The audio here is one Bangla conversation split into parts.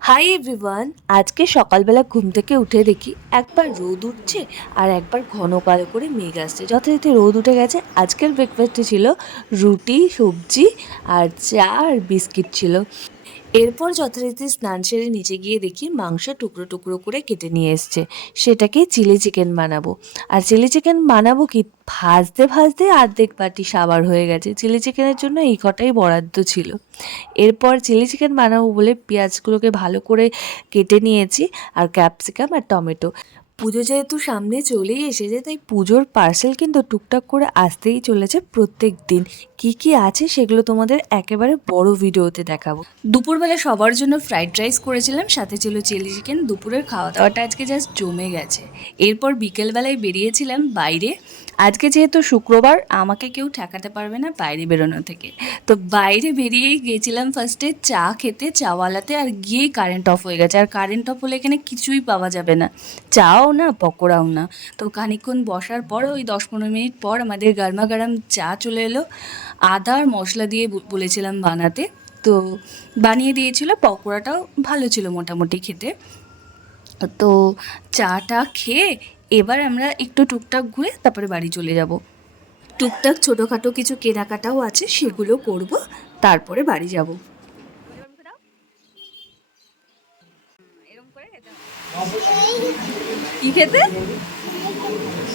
হাই এভরিওয়ান আজকে সকালবেলা ঘুম থেকে উঠে দেখি একবার রোদ উঠছে আর একবার ঘন কালো করে মেঘ আসছে। যথারীতি রোদ উঠে গেছে। আজকের ব্রেকফাস্টে ছিল রুটি, সবজি আর চা আর বিস্কিট ছিল। এরপর যথারীতি স্নান সেরে নিচে গিয়ে দেখি মাংস টুকরো টুকরো করে কেটে নিয়ে এসছে। সেটাকে চিলি চিকেন বানাবো। আর চিলি চিকেন বানাবো কি? ভাজতে ভাজতে অর্ধেক বাটি সাবার হয়ে গেছে। চিলি চিকেনের জন্য এই কটাই বরাদ্দ ছিল। এরপর চিলি চিকেন বানাবো বলে পেঁয়াজগুলোকে ভালো করে কেটে নিয়েছি। আর ক্যাপসিকাম আর টমেটো। পুজো যেহেতু সামনে চলেই এসেছে, তাই পুজোর পার্সেল কিন্তু টুকটাক করে আসতেই চলেছে প্রত্যেক দিন। কি কি আছে সেগুলো তোমাদের একেবারে বড় ভিডিওতে দেখাবো। দুপুরবেলা সবার জন্য ফ্রাইড রাইস করেছিলাম, সাথে ছিল চিলি চিকেন দুপুরের খাওয়া দাওয়াটা আজকে জাস্ট জমে গেছে। এরপর বিকেলবেলায় বেরিয়েছিলাম বাইরে। আজকে যেহেতু শুক্রবার, আমাকে কেউ ঠেকাতে পারবে না বাইরে বেরোনো থেকে। তো বাইরে বেরিয়েই গিয়েছিলাম ফার্স্টে চা খেতে, চাওয়ালাতে, আর গিয়েই কারেন্ট অফ হয়ে গেছে। আর কারেন্ট অফ হলে এখানে কিছুই পাওয়া যাবে না। চাও না পকোড়াও না। তো খানিকক্ষণ বসার পর ওই দশ পনেরো মিনিট পর আমাদের গরমা গরম চা চলে এলো। আদা আর মশলা দিয়ে বলেছিলাম বানাতে। তো বানিয়ে দিয়েছিল, পকোড়াটাও ভালো ছিল মোটামুটি খেতে। তো চাটা খেয়ে এবার আমরা একটু টুকটাক ঘুরে তারপরে বাড়ি চলে যাব। টুকটাক ছোটোখাটো কিছু কেনাকাটাও আছে, সেগুলো করব, তারপরে বাড়ি যাব।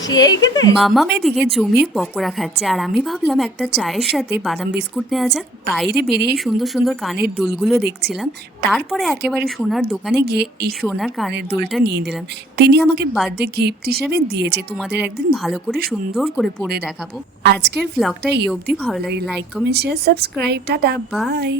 সেই মামা মেয়েদিকে জমিয়ে পকোড়া খাচ্ছে, আর আমি ভাবলাম একটা চায়ের সাথে বাদাম বিস্কুট নেওয়া যাক। বাইরে বেরিয়ে সুন্দর সুন্দর কানের দুলগুলো দেখছিলাম, তারপরে একেবারে সোনার দোকানে গিয়ে এই সোনার কানের দুলটা নিয়ে নিলাম। তিনি আমাকে বার্থডে গিফট হিসেবে দিয়েছে, তোমাদের একদিন ভালো করে সুন্দর করে পরে দেখাবো। আজকের ভ্লগটা এই অবধি, ভালো লাগে like comment share subscribe tata bye